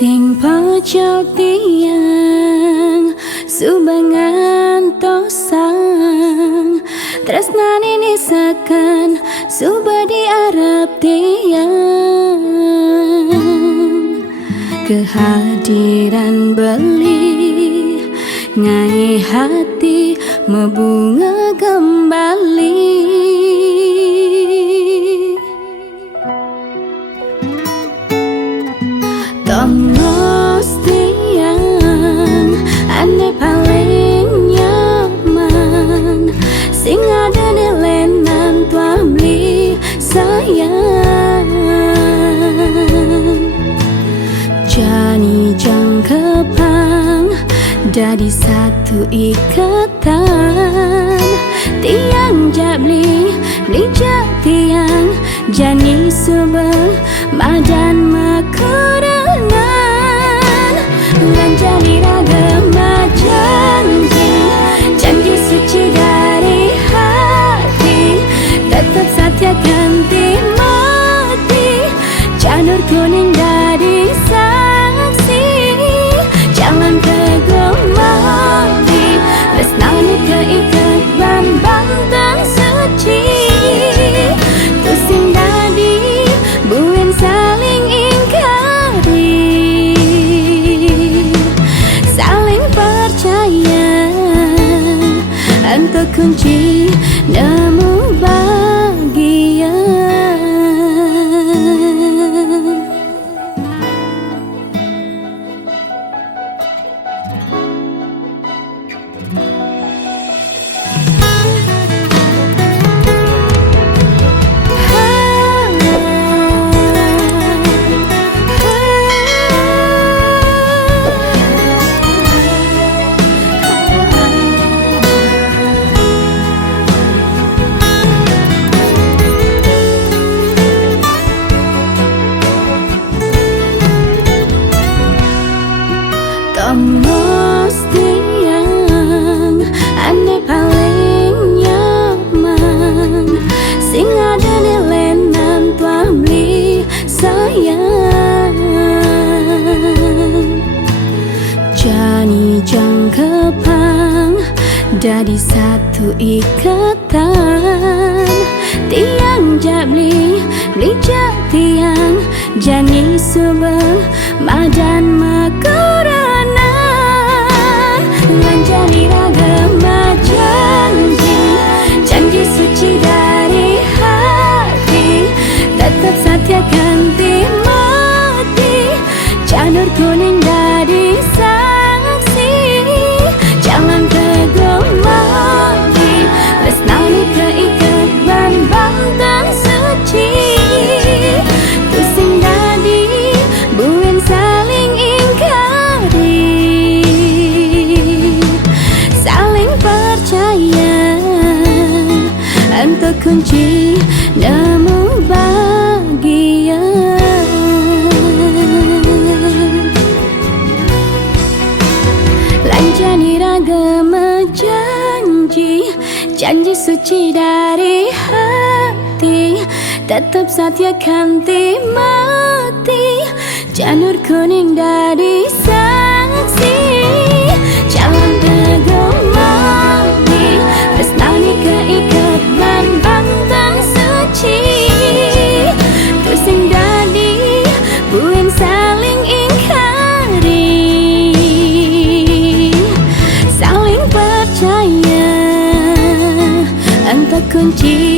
Sing pojok tiang subangan tosang tresnane nisakan suba diarep tiang kehadiran beli ngai hati membunga kembali. Tongos tiang ane paling nyaman sing ada nilenan tua beli sayang jani jang kepang jadi satu ikatan tiang jabli lijak tiang jani subel madan makuranan lan jadi ragama janji suci dari hati tetap setia ganti mati janur kuning dari saksi jangan teguh mati tresnani keikat bambang suci tusing dadi buen saling ingkari saling percaya untuk kunci nemu bahagia. Tongos tiang ane paling nyaman sing ada nilenan tua beli sayang jani jang kepang jadi satu ikatan tiang jabli lijak tiang jani subel madan makuranan lan jadi ragama janji suci dari hati tetap setia ganti mati janur kuning dari saksi jangan teguh mati tresnani keikat bambang suci tusing dadi buen saling ingkari saling percaya untuk kunci nemu bahagia. Lanjani ragama janji suci dari hati tetap setia ganti mati janur kuning dari saksi jangan teguh mati tresnani keikat bambang suci tusing dadi buen saling ingkari saling percaya untuk kunci